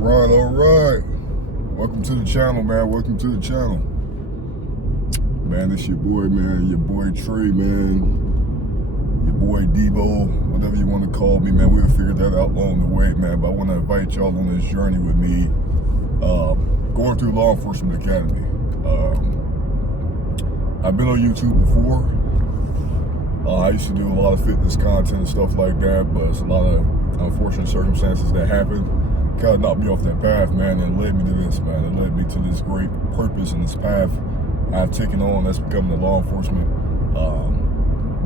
All right. Welcome to the channel, man. Welcome to the channel. Man, it's your boy, man. Your boy Trey, man. Your boy Debo, whatever you want to call me, man. We'll figure that out along the way, man. But I want to invite y'all on this journey with me, going through Law Enforcement Academy. I've been on YouTube before. I used to do a lot of fitness content and stuff like that, but it's a lot of unfortunate circumstances that happened. Kind of knocked me off that path, man, and led me to this, man. It led me to this great purpose and this path I've taken on. That's becoming the law enforcement,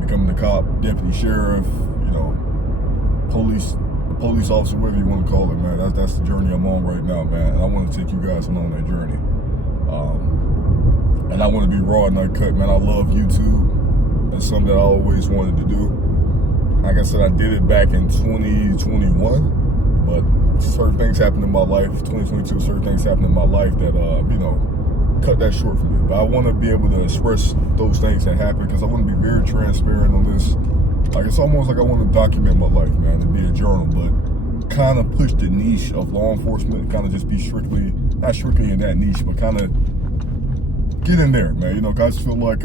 becoming the cop, deputy sheriff, police officer, whatever you want to call it, man. That's the journey I'm on right now, man. And I want to take you guys along that journey. And I want to be raw and uncut, man. I love YouTube. That's something that I always wanted to do. Like I said, I did it back in 2021, but certain things happened in my life, 2022, certain things happened in my life that, cut that short for me. But I want to be able to express those things that happened because I want to be very transparent on this. Like, it's almost like I want to document my life, man, and be a journal, but kind of push the niche of law enforcement, kind of just be not strictly in that niche, but kind of get in there, man. I just feel like,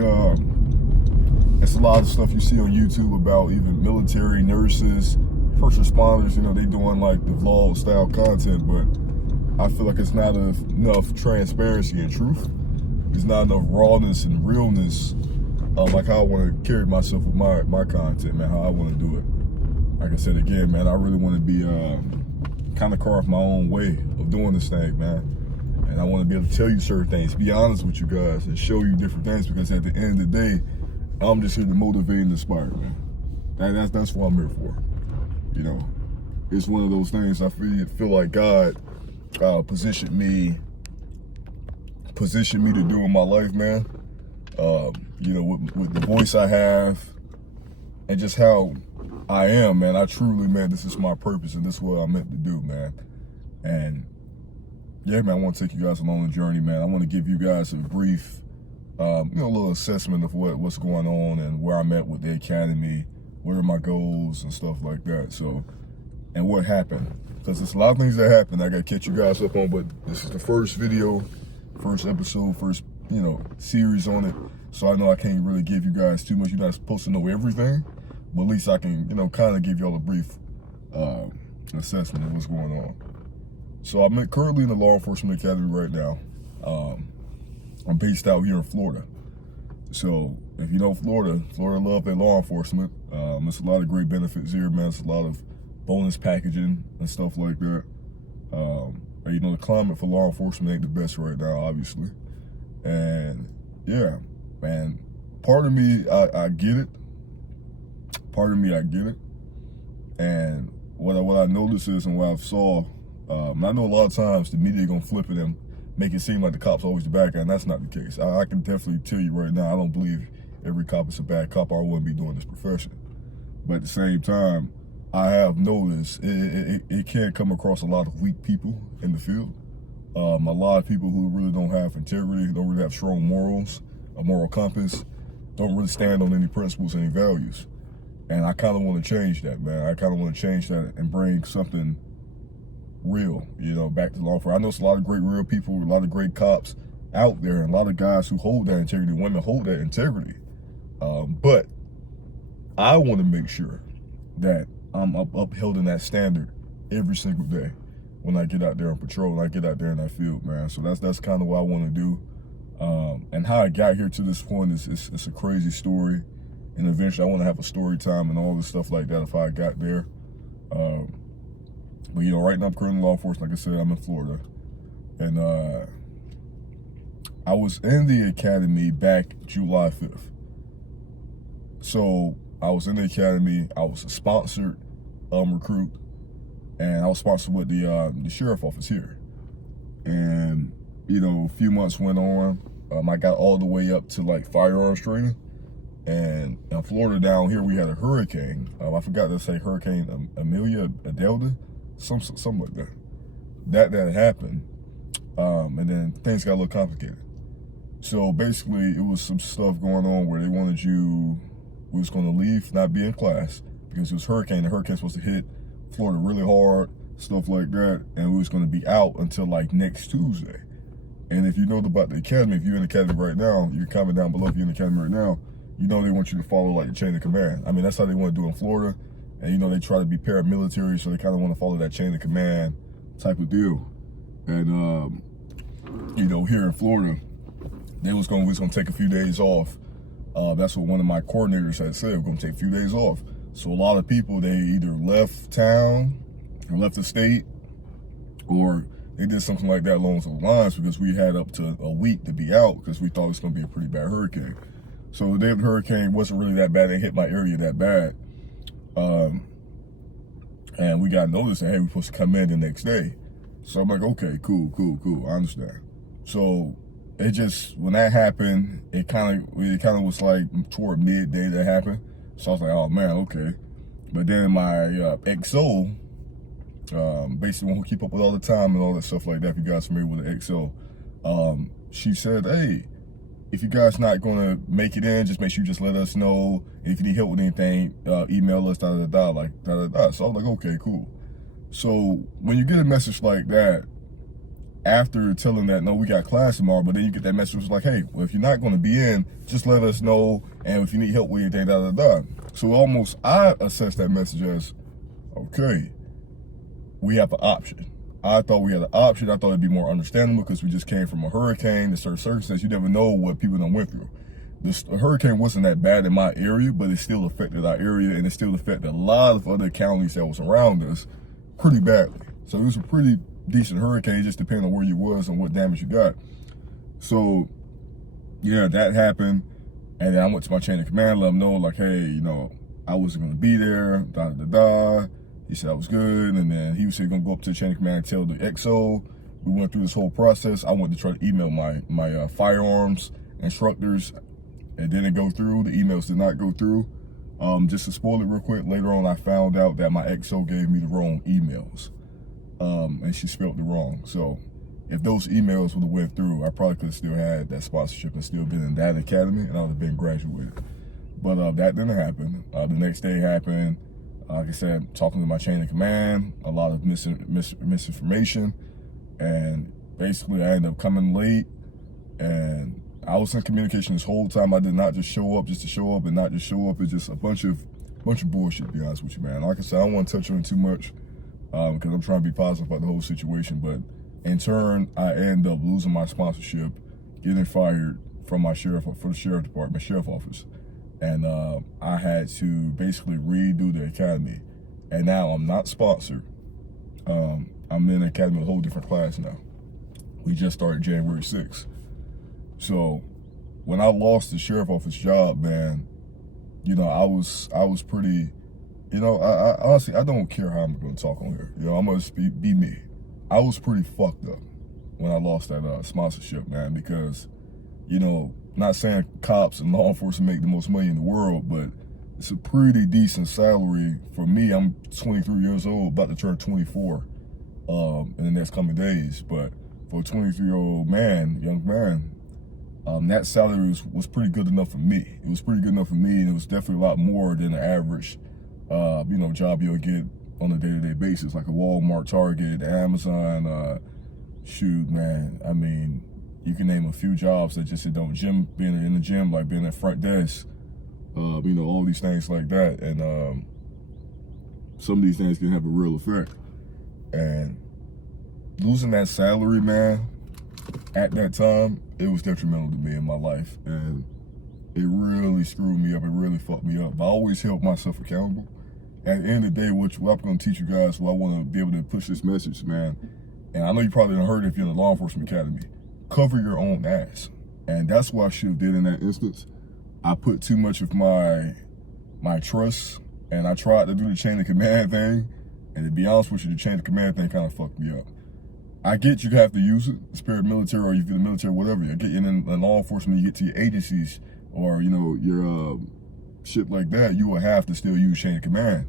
it's a lot of stuff you see on YouTube about even military, nurses, first responders, they doing like the vlog style content, but I feel like it's not enough transparency and truth. There's not enough rawness and realness, like how I want to carry myself with my content, man, how I want to do it. Like I said again, man, I really want to be kind of carve my own way of doing this thing, man. And I want to be able to tell you certain things, be honest with you guys, and show you different things, because at the end of the day, I'm just here to motivate and inspire, man. That's what I'm here for. It's one of those things I feel like God positioned me to do in my life, man. With the voice I have and just how I am, man. I truly, man, this is my purpose and this is what I'm meant to do, man. And yeah, man, I want to take you guys along the journey, man. I want to give you guys a brief, a little assessment of what's going on and where I'm at with the academy, what are my goals and stuff like that. So, and what happened, because there's a lot of things that happened I got to catch you guys up on, but this is the first video, first episode, first, series on it. So I know I can't really give you guys too much. You're not supposed to know everything, but at least I can, kind of give y'all a brief assessment of what's going on. So I'm currently in the Law Enforcement Academy right now. I'm based out here in Florida. So if you know Florida love their law enforcement. There's a lot of great benefits here, man. There's a lot of bonus packaging and stuff like that. The climate for law enforcement ain't the best right now, obviously. And yeah, man, part of me, I get it. Part of me, I get it. And what I noticed is, and what I saw, I know a lot of times the media gonna flip it and make it seem like the cop's always the bad guy, and that's not the case. I can definitely tell you right now, I don't believe every cop is a bad cop, or I wouldn't be doing this profession. But at the same time, I have noticed it can come across a lot of weak people in the field. A lot of people who really don't have integrity, don't really have strong morals, a moral compass, don't really stand on any principles, any values. And I kind of want to change that, man. I kind of want to change that and bring something real, back to law enforcement. I know it's a lot of great real people, a lot of great cops out there, and a lot of guys who hold that integrity, women hold that integrity. But I want to make sure that I'm upheld in that standard every single day when I get out there on patrol, and I get out there in that field, man. So that's kind of what I want to do. And how I got here to this point is it's a crazy story. And eventually I want to have a story time and all this stuff like that if I got there. But right now I'm currently in law enforcement. Like I said, I'm in Florida. And I was in the academy back July 5th. So I was in the academy. I was a sponsored recruit. And I was sponsored with the sheriff office here. And, a few months went on. I got all the way up to like firearms training. And in Florida down here, we had a hurricane. I forgot to say Hurricane Idelda. Something like that. That happened, and then things got a little complicated. So basically, it was some stuff going on where they wanted you, was going to leave, not be in class, because it was hurricane. The hurricane's supposed to hit Florida really hard. stuff like that, and we was gonna be out until like next Tuesday. And if you know about the academy, if you're in the academy right now, you can comment down below if you're in the academy right now, you know they want you to follow like the chain of command. I mean, that's how they want to do in Florida. And you know, they try to be paramilitary, so they kind of want to follow that chain of command type of deal. And you know, here in Florida, we was gonna take a few days off. That's what one of my coordinators had said, we're gonna take a few days off. So a lot of people, they either left town or left the state, or they did something like that along those lines, because we had up to a week to be out because we thought it was gonna be a pretty bad hurricane. So the day of the hurricane wasn't really that bad. It hit my area that bad. And we got notice that, hey, we're supposed to come in the next day. So I'm like, okay, cool, I understand. So it just, when that happened, it kind of was like toward midday that happened. So I was like, oh man, okay. But then my XO, basically one who keep up with all the time and all that stuff like that, if you guys are familiar with the XO, she said, hey, if you guys not gonna make it in, just make sure you just let us know. And if you need help with anything, email us, So I was like, okay, cool. So when you get a message like that, after telling that, no, we got class tomorrow, but then you get that message like, hey, well, if you're not gonna be in, just let us know. And if you need help with anything, So almost, I assessed that message as, okay, we have an option. I thought we had an option. I thought it'd be more understandable because we just came from a hurricane. The certain circumstances, you never know what people done went through. The hurricane wasn't that bad in my area, but it still affected our area, and it still affected a lot of other counties that was around us pretty badly. So it was a pretty decent hurricane, just depending on where you was and what damage you got. So yeah, that happened. And then I went to my chain of command, let them know, like, hey, you know, I wasn't gonna be there, He said I was good, and then he was gonna go up to the chain of command and tell the XO. We went through this whole process. I went to try to email my firearms instructors. It didn't go through. The emails did not go through. Just to spoil it real quick, later on I found out that my XO gave me the wrong emails, and she spelled it wrong. So if those emails would have went through, I probably could have still had that sponsorship and still been in that academy, and I would have been graduated. But that didn't happen. The next day happened. Like I said, talking to my chain of command, a lot of misinformation, and basically I ended up coming late, and I was in communication this whole time. I did not just show up just to show up and not just show up. It's just a bunch of bullshit, to be honest with you, man. Like I said, I don't want to touch on it too much because I'm trying to be positive about the whole situation, but in turn, I ended up losing my sponsorship, getting fired from my sheriff office. And I had to basically redo the academy. And now I'm not sponsored. I'm in the academy with a whole different class now. We just started January 6th. So when I lost the sheriff office job, man, you know, I was pretty, you know, I honestly, I don't care how I'm going to talk on here. You know, I'm going to be me. I was pretty fucked up when I lost that sponsorship, man, because, you know, not saying cops and law enforcement make the most money in the world, but it's a pretty decent salary for me. I'm 23 years old, about to turn 24 in the next coming days. But for a 23-year-old man, young man, that salary was pretty good enough for me. It was pretty good enough for me, and it was definitely a lot more than the average, you know, job you'll get on a day-to-day basis, like a Walmart, Target, Amazon. Shoot, man, I mean, you can name a few jobs that just don't being in the gym, like being at front desk, you know, all these things like that. And some of these things can have a real effect. And losing that salary, man, at that time, it was detrimental to me in my life. And it really screwed me up. It really fucked me up. But I always held myself accountable. At the end of the day, what I'm going to teach you guys, what I want to be able to push this message, man. And I know you probably done heard it if you're in the law enforcement academy. Cover your own ass. And that's what I should have did in that instance. I put too much of my trust, and I tried to do the chain of command thing. And to be honest with you, the chain of command thing kind of fucked me up. I get you have to use it, spirit military, or if you're the military, whatever. I get you in law enforcement, you get to your agencies, or, you know, your shit like that, you will have to still use chain of command.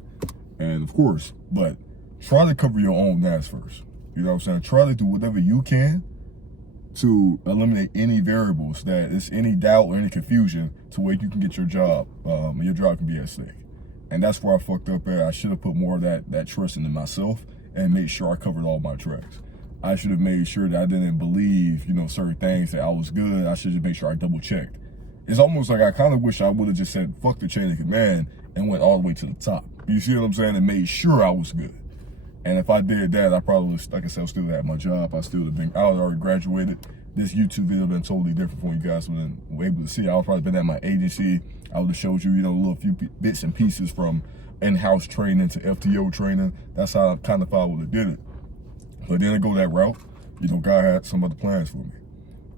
And of course, but try to cover your own ass first. You know what I'm saying? Try to do whatever you can to eliminate any variables that is any doubt or any confusion to where you can get your job, and your job can be at stake. And that's where I fucked up at. I should have put more of that trust into myself and made sure I covered all my tracks. I should have made sure that I didn't believe, certain things that I was good. I should just make sure I double checked. It's almost like I kind of wish I would have just said, fuck the chain of command and went all the way to the top. You see what I'm saying? And made sure I was good. And if I did that, I probably, like I said, I still had my job. I would have already graduated. This YouTube video would have been totally different from what you guys would have been able to see. I would probably been at my agency. I would have showed you, a little few bits and pieces from in-house training to FTO training. That's how I would have did it. But then to go that route, God had some other plans for me.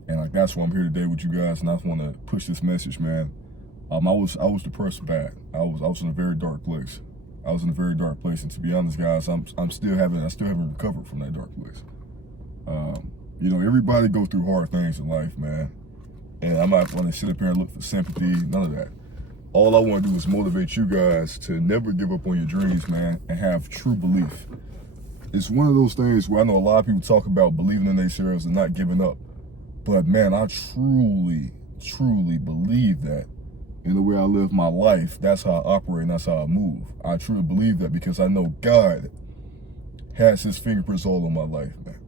And that's why I'm here today with you guys. And I just want to push this message, man. I was depressed bad. I was in a very dark place. And to be honest, guys, I still haven't recovered from that dark place. Everybody go through hard things in life, man. And I'm not going to sit up here and look for sympathy, none of that. All I want to do is motivate you guys to never give up on your dreams, man, and have true belief. It's one of those things where I know a lot of people talk about believing in themselves and not giving up. But man, I truly, truly believe that in the way I live my life. That's how I operate and that's how I move. I truly believe that because I know God has his fingerprints all on my life, man.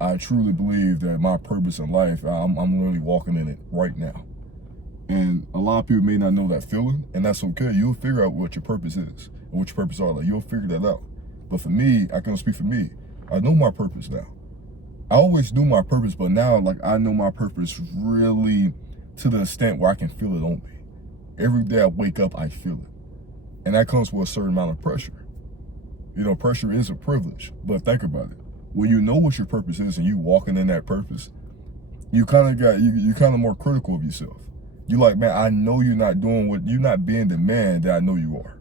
I truly believe that my purpose in life, I'm literally walking in it right now. And a lot of people may not know that feeling, and that's okay. You'll figure out what your purpose is and what your purpose are. Like, you'll figure that out. But for me, I can speak for me. I know my purpose now. I always knew my purpose, but now, I know my purpose really to the extent where I can feel it on me. Every day I wake up, I feel it. And that comes with a certain amount of pressure. Pressure is a privilege, but think about it. When you know what your purpose is and you walking in that purpose, you kind of more critical of yourself. You're like, man, I know you're not being the man that I know you are.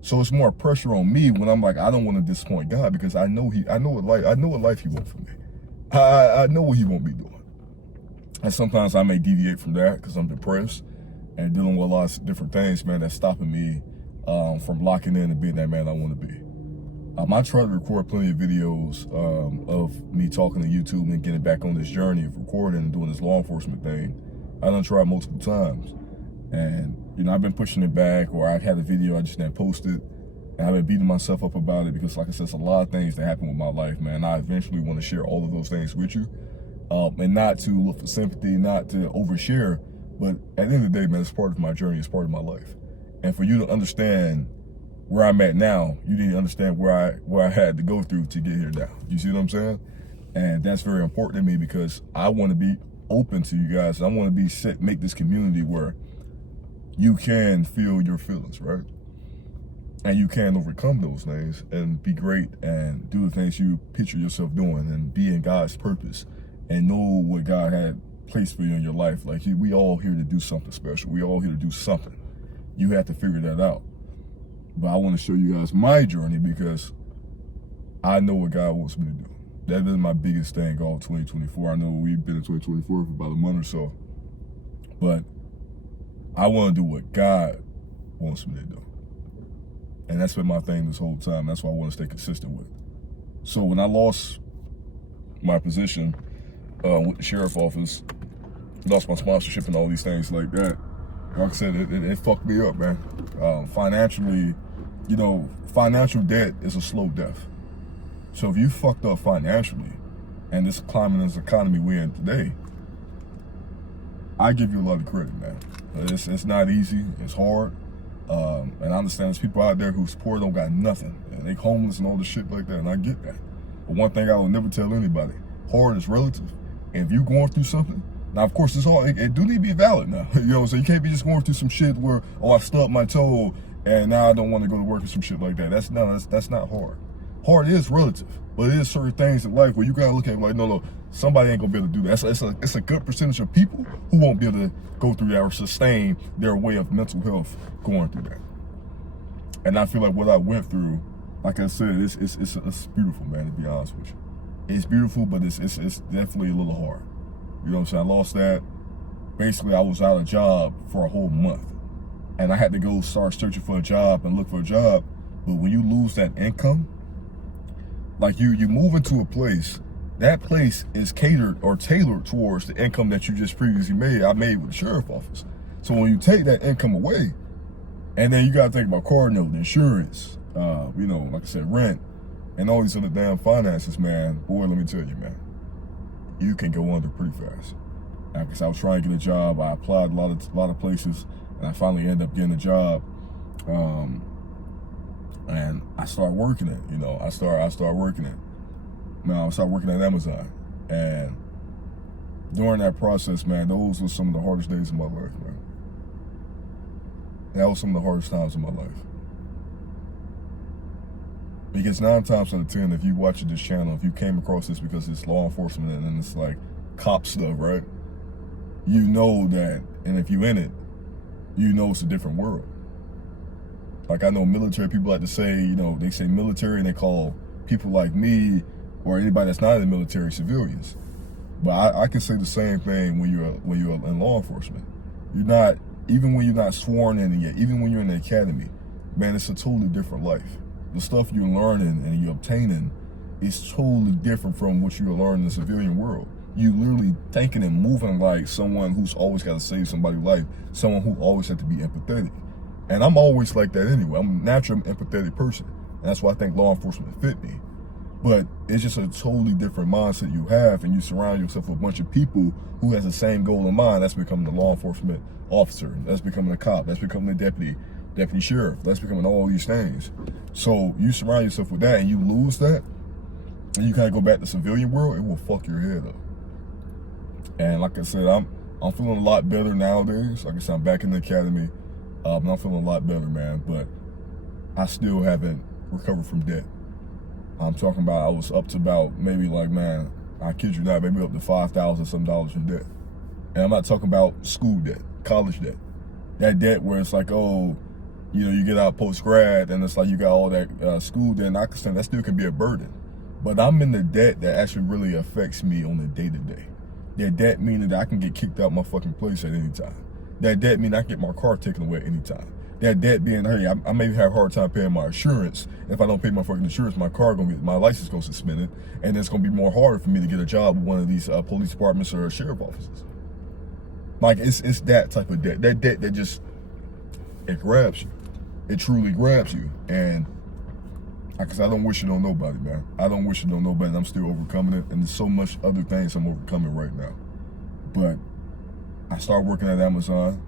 So it's more pressure on me when I'm like, I don't want to disappoint God because I know what life he wants for me. I know what he won't be doing. And sometimes I may deviate from that because I'm depressed and dealing with a lot of different things, man, that's stopping me from locking in and being that man I want to be. I try to record plenty of videos of me talking to YouTube and getting back on this journey of recording and doing this law enforcement thing. I done tried multiple times. And, I've been pushing it back, or I've had a video I just didn't post it. And I've been beating myself up about it because, like I said, it's a lot of things that happen with my life, man. I eventually want to share all of those things with you. And not to look for sympathy, not to overshare. But at the end of the day, man, it's part of my journey. It's part of my life. And for you to understand where I'm at now, you need to understand where I had to go through to get here now. You see what I'm saying? And that's very important to me because I want to be open to you guys. I want to make this community where you can feel your feelings, right? And you can overcome those things and be great and do the things you picture yourself doing and be in God's purpose and know what God had placed for you in your life. We all here to do something special. We all here to do something. You have to figure that out. But I want to show you guys my journey because I know what God wants me to do. That is my biggest thing all 2024. I know we've been in 2024 for about a month or so. But I want to do what God wants me to do. And that's been my thing this whole time. That's what I want to stay consistent with. So when I lost my position with the sheriff office, lost my sponsorship and all these things like that, like I said, it fucked me up, man. Financially, financial debt is a slow death. So if you fucked up financially, and this climate and this economy we're in today, I give you a lot of credit, man. It's not easy. It's hard. And I understand there's people out there who's poor, don't got nothing. And they homeless and all this shit like that, and I get that. But one thing I will never tell anybody, hard is relative. And if you're going through something, now of course it's hard, it do need to be valid now. So you can't be just going through some shit where, I stubbed my toe and now I don't want to go to work or some shit like that. That's not hard. Hard is relative, but it is certain things in life where you gotta look at it like, no, somebody ain't gonna be able to do that. It's a good percentage of people who won't be able to go through that or sustain their way of mental health going through that. And I feel like what I went through, like I said, it's beautiful, man, to be honest with you. It's beautiful, but it's definitely a little hard. You know what I'm saying? I lost that. Basically, I was out of job for a whole month. And I had to go start searching for a job and look for a job. But when you lose that income, like you move into a place, that place is catered or tailored towards the income that you just previously made. I made with the sheriff office. So when you take that income away, and then you got to think about car note, insurance, like I said, rent, and all these other damn finances, man, boy, let me tell you, man, you can go under pretty fast. Because I was trying to get a job, I applied a lot of places, and I finally ended up getting a job. And I started working it, you know. I started working it. Now I started working at Amazon, and during that process, man, those were some of the hardest days of my life, man. That was some of the hardest times of my life. Because 9 times out of 10, if you watch this channel, if you came across this because it's law enforcement and it's like cop stuff, right? You know that, and if you in it, you know it's a different world. Like I know military people like to say, you know, they say military and they call people like me or anybody that's not in the military civilians. But I can say the same thing when you're in law enforcement. You're not, even when you're not sworn in yet, even when you're in the academy, man, it's a totally different life. The stuff you're learning and you're obtaining is totally different from what you're learning in the civilian world. You literally thinking and moving like someone who's always got to save somebody's life, someone who always has to be empathetic. And I'm always like that anyway. I'm a naturally empathetic person. And that's why I think law enforcement fit me. But it's just a totally different mindset you have, and you surround yourself with a bunch of people who has the same goal in mind. That's becoming the law enforcement officer. That's becoming a cop. That's becoming a deputy sheriff. That's becoming all these things. So you surround yourself with that and you lose that, and you kind of go back to the civilian world, it will fuck your head up. And like I said, I'm feeling a lot better nowadays. Like I said, I'm back in the academy. And I'm feeling a lot better, man. But I still haven't recovered from debt. I'm talking about I was up to about maybe like, man, I kid you not, maybe up to $5,000 some dollars in debt. And I'm not talking about school debt, college debt. That debt where it's like, oh, you know, you get out post-grad and it's like you got all that school debt, and I understand that still can be a burden. But I'm in the debt that actually really affects me on the day-to-day. That debt meaning that I can get kicked out my fucking place at any time. That debt meaning I can get my car taken away at any time. That debt being, hey, I maybe have a hard time paying my insurance. If I don't pay my fucking insurance, my license gonna get suspended, and it's gonna be more harder for me to get a job with one of these police departments or sheriff offices. Like it's that type of debt. That debt that just, it grabs you. It truly grabs you. And because I don't wish it on nobody, man. I don't wish it on nobody, and I'm still overcoming it. And there's so much other things I'm overcoming right now. But I started working at Amazon.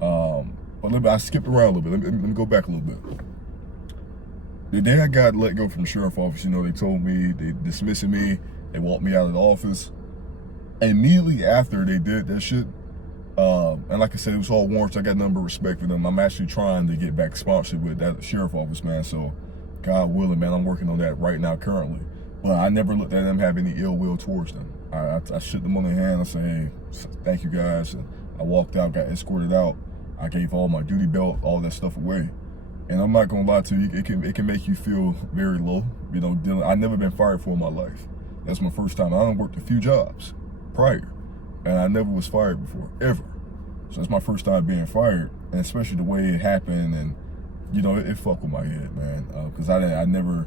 But I skipped around a little bit. Let me go back a little bit. The day I got let go from the sheriff's office, you know, they told me, they dismissing me, they walked me out of the office. And immediately after they did that shit, and like I said, it was all warrants. I got nothing but respect for them. I'm actually trying to get back sponsored with that sheriff office, man. So God willing, man, I'm working on that right now currently. But I never looked at them have any ill will towards them. I shook them on their hand. I said, hey, thank you guys. And I walked out, got escorted out. I gave all my duty belt, all that stuff away. And I'm not gonna lie to you, it can make you feel very low. You know, I've never been fired for in my life. That's my first time. I done worked a few jobs prior, and I never was fired before, ever. So it's my first time being fired, and especially the way it happened, and you know, it fucked with my head, man. Because I never,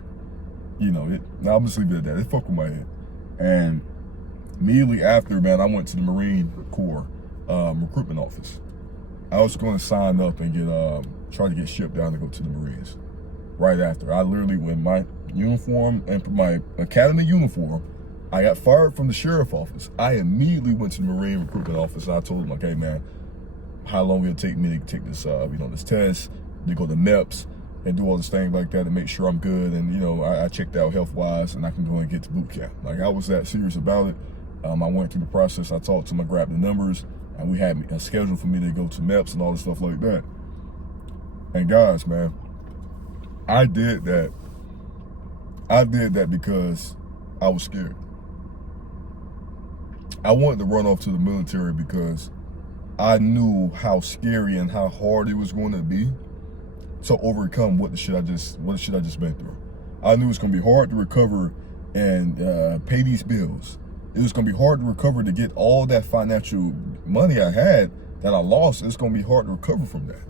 you know, I'm just leave it at that. It fucked with my head. And immediately after, man, I went to the Marine Corps recruitment office. I was going to sign up and try to get shipped down to go to the Marines. Right after, I literally, with my uniform and my academy uniform, I got fired from the sheriff office. I immediately went to the Marine recruitment office, and I told them, okay, man, how long will it take me to take this, this test, to go to MEPS, and do all this thing like that to make sure I'm good. And you know, I checked out health-wise, and I can go and get to boot camp. Like I was that serious about it. I went through the process. I talked to them, I grabbed the numbers. And we had a schedule for me to go to MEPS and all this stuff like that. And guys, man, I did that because I was scared. I wanted to run off to the military because I knew how scary and how hard it was going to be to overcome what the shit I just been through. I knew it was going to be hard to recover and pay these bills. It was going to be hard to recover to get all that financial money I had that I lost. It's going to be hard to recover from that.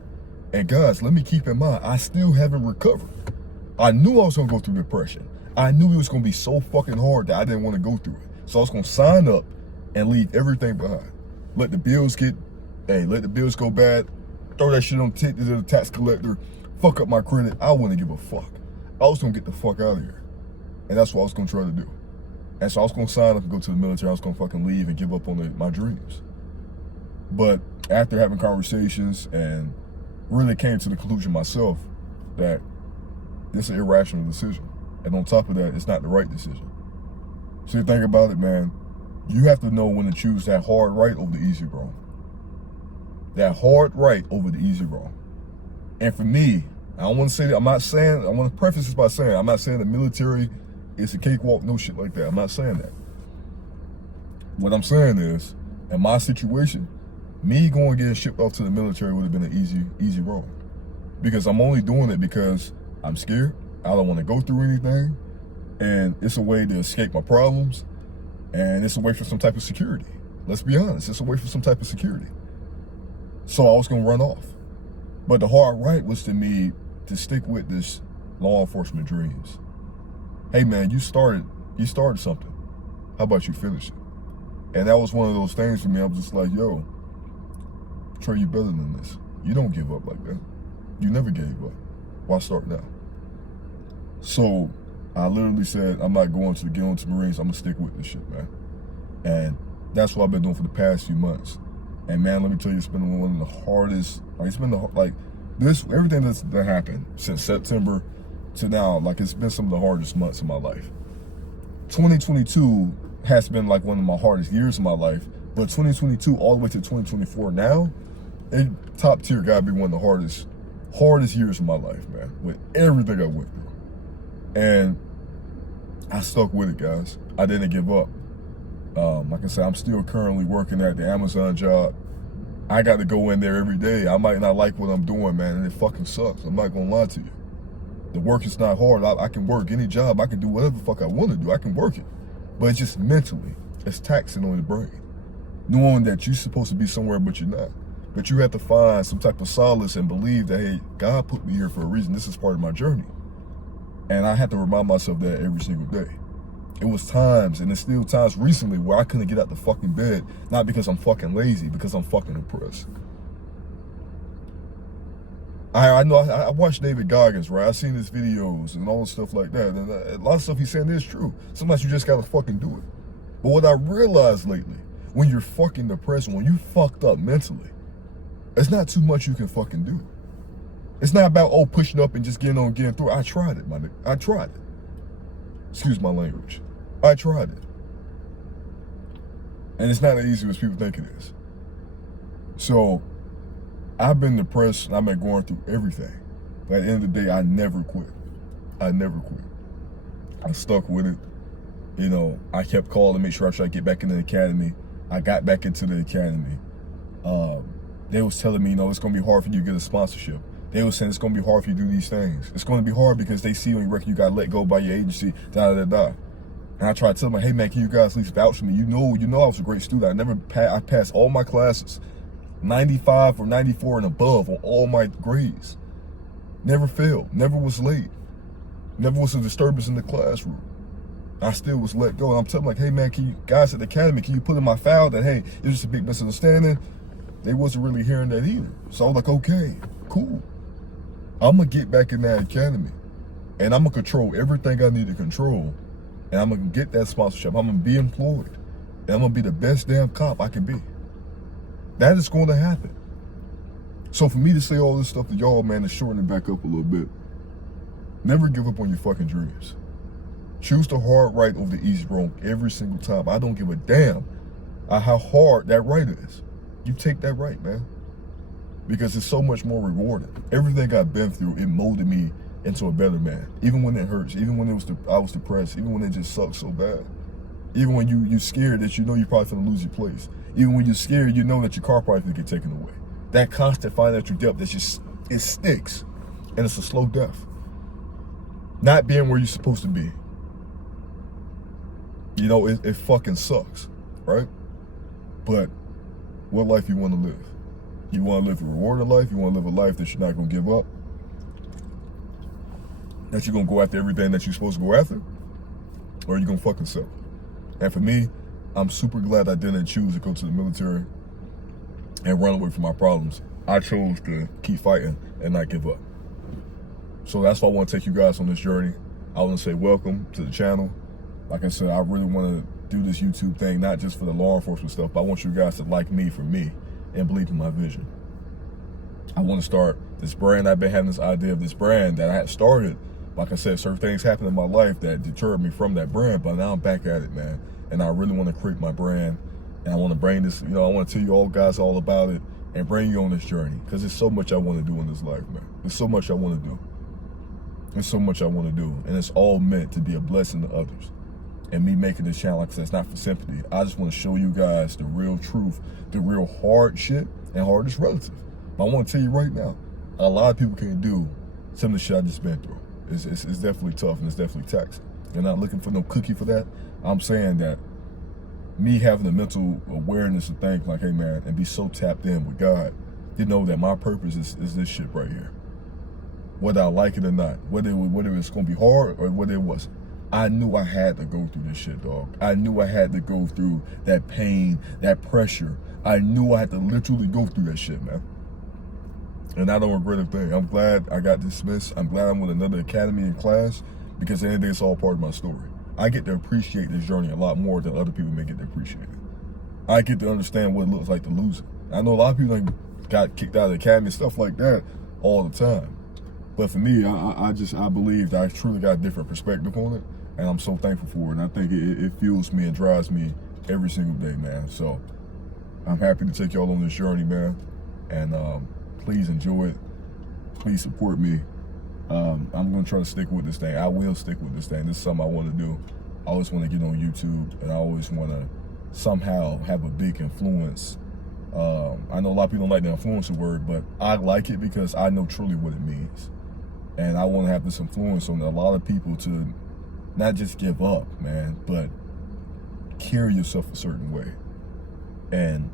And guys, let me keep in mind, I still haven't recovered. I knew I was going to go through depression. I knew it was going to be so fucking hard that I didn't want to go through it. So I was going to sign up and leave everything behind. Let the bills go bad. Throw that shit on the tax collector. Fuck up my credit. I wouldn't give a fuck. I was going to get the fuck out of here. And that's what I was gonna try to do. And so I was gonna sign up and go to the military. I was gonna fucking leave and give up on my dreams. But after having conversations and really came to the conclusion myself that this is an irrational decision. And on top of that, it's not the right decision. So you think about it, man, you have to know when to choose that hard right over the easy wrong. That hard right over the easy wrong. And for me, I don't want to say that, I want to preface this by saying, I'm not saying the military is a cakewalk, no shit like that. I'm not saying that. What I'm saying is, in my situation, me going getting shipped off to the military would have been an easy wrong. Because I'm only doing it because I'm scared. I don't want to go through anything. And it's a way to escape my problems. And it's a way for some type of security. Let's be honest, it's a way for some type of security. So I was going to run off. But the hard right was to me to stick with this law enforcement dreams. Hey man, you started something. How about you finish it? And that was one of those things for me. I was just like, yo, Trey, you better than this. You don't give up like that. You never gave up. Why start now? So I literally said, I'm not going to get into Marines. I'm gonna stick with this shit, man. And that's what I've been doing for the past few months. And man, let me tell you, it's been one of the hardest. Like it's been everything that happened since September to now. Like it's been some of the hardest months of my life. 2022 has been like one of my hardest years of my life. But 2022 all the way to 2024 now, top tier gotta be one of the hardest years of my life, man. With everything I went through. And I stuck with it, guys. I didn't give up. Like I said, I'm still currently working at the Amazon job. I got to go in there every day. I might not like what I'm doing, man, and it fucking sucks. I'm not gonna lie to you. The work is not hard. I can work any job. I can do whatever the fuck I want to do. I can work it. But it's just mentally, it's taxing on the brain. Knowing that you're supposed to be somewhere, but you're not. But you have to find some type of solace and believe that, hey, God put me here for a reason. This is part of my journey. And I had to remind myself that every single day. It was times, and it's still times recently where I couldn't get out the fucking bed, not because I'm fucking lazy, because I'm fucking depressed. I know, I watched David Goggins, right? I've seen his videos and all stuff like that, and a lot of stuff he's saying is true. Sometimes you just gotta fucking do it. But what I realized lately, when you're fucking depressed, when you fucked up mentally, there's not too much you can fucking do. It's not about, pushing up and just getting through. I tried it, my nigga. I tried it. Excuse my language. I tried it. And it's not as easy as people think it is. So, I've been depressed and I've been going through everything. But at the end of the day, I never quit. I never quit. I stuck with it. You know, I kept calling to make sure I tried to get back into the academy. I got back into the academy. They was telling me, it's going to be hard for you to get a sponsorship. They were saying it's going to be hard for you to do these things. It's going to be hard because they see on your record you got let go by your agency, da-da-da-da. And I tried to tell them, hey man, can you guys at least vouch for me? You know I was a great student. I passed all my classes, 95 or 94 and above on all my grades. Never failed, never was late, never was a disturbance in the classroom. I still was let go. And I'm telling them, like, hey man, can you guys at the academy, can you put in my file that, hey, it was just a big misunderstanding? They wasn't really hearing that either. So I was like, okay, cool. I'm going to get back in that academy. And I'm going to control everything I need to control. And I'm going to get that sponsorship. I'm going to be employed. And I'm going to be the best damn cop I can be. That is going to happen. So for me to say all this stuff to y'all, man, to shorten it back up a little bit, never give up on your fucking dreams. Choose the hard right over the easy wrong every single time. I don't give a damn how hard that right is. You take that right, man. Because it's so much more rewarding. Everything I've been through, it molded me into a better man. Even when it hurts, even when I was depressed, even when it just sucks so bad. Even when you're scared that you're probably gonna lose your place. Even when you're scared, you know that your car probably gonna get taken away. That constant financial debt, it sticks. And it's a slow death. Not being where you're supposed to be. It fucking sucks, right? But what life you want to live? You want to live a rewarded life? You want to live a life that you're not going to give up? That you're going to go after everything that you're supposed to go after? Or are you going to fucking settle? And for me, I'm super glad I didn't choose to go to the military and run away from my problems. I chose to keep fighting and not give up. So that's why I want to take you guys on this journey. I want to say welcome to the channel. Like I said, I really want to do this YouTube thing, not just for the law enforcement stuff, but I want you guys to like me for me and believe in my vision. I want to start this brand. I've been having this idea of this brand that I had started. Like I said, certain things happened in my life that deterred me from that brand, but now I'm back at it, man. And I really want to create my brand. And I want to bring this, I want to tell you all guys all about it and bring you on this journey, because there's so much I want to do in this life, man. There's so much I want to do. There's so much I want to do. And it's all meant to be a blessing to others. And me making this channel, like I said, it's not for sympathy. I just want to show you guys the real truth, the real hard shit, and hard is relative. But I want to tell you right now, a lot of people can't do some of the shit I just been through. It's definitely tough, and it's definitely taxing. You're not looking for no cookie for that. I'm saying that me having the mental awareness of things like, hey man, and be so tapped in with God, you know that my purpose is this shit right here. Whether I like it or not, whether it's gonna be hard or whether it wasn't. I knew I had to go through this shit, dog. I knew I had to go through that pain, that pressure. I knew I had to literally go through that shit, man. And I don't regret a thing. I'm glad I got dismissed. I'm glad I'm with another academy in class, because at the end of the day, it's all part of my story. I get to appreciate this journey a lot more than other people may get to appreciate it. I get to understand what it looks like to lose it. I know a lot of people got kicked out of the academy and stuff like that all the time. But for me, I believe that I truly got a different perspective on it, and I'm so thankful for it. And I think it fuels me and drives me every single day, man. So I'm happy to take y'all on this journey, man. And please enjoy it. Please support me. I'm going to try to stick with this thing. I will stick with this thing. This is something I want to do. I always want to get on YouTube, and I always want to somehow have a big influence. I know a lot of people don't like the influencer word, but I like it because I know truly what it means. And I want to have this influence on a lot of people to not just give up, man, but carry yourself a certain way. And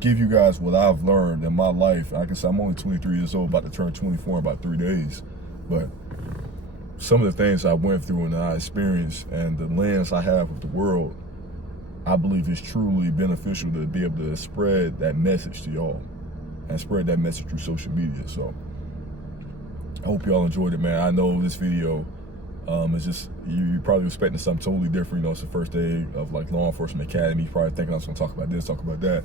give you guys what I've learned in my life. Like I said, I'm only 23 years old, about to turn 24 in about 3 days. But some of the things I went through and I experienced and the lens I have of the world, I believe is truly beneficial to be able to spread that message to y'all and spread that message through social media. So I hope y'all enjoyed it, man. I know this video is just, you're probably expecting something totally different. It's the first day of like law enforcement academy. You're probably thinking I was gonna talk about this, talk about that.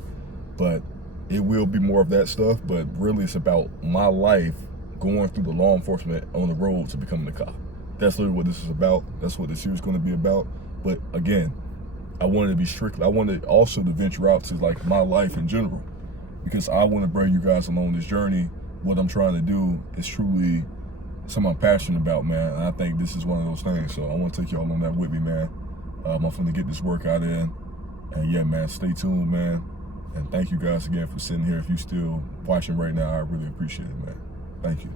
But it will be more of that stuff. But really it's about my life going through the law enforcement on the road to becoming a cop. That's literally what this is about. That's what this series is gonna be about. But again, I wanted to be strictly, I wanted also to venture out to like my life in general, because I want to bring you guys along this journey. What I'm trying to do is truly something I'm passionate about, man. And I think this is one of those things. So I want to take y'all on that with me, man. I'm going to get this workout in. And yeah, man, stay tuned, man. And thank you guys again for sitting here. If you're still watching right now, I really appreciate it, man. Thank you.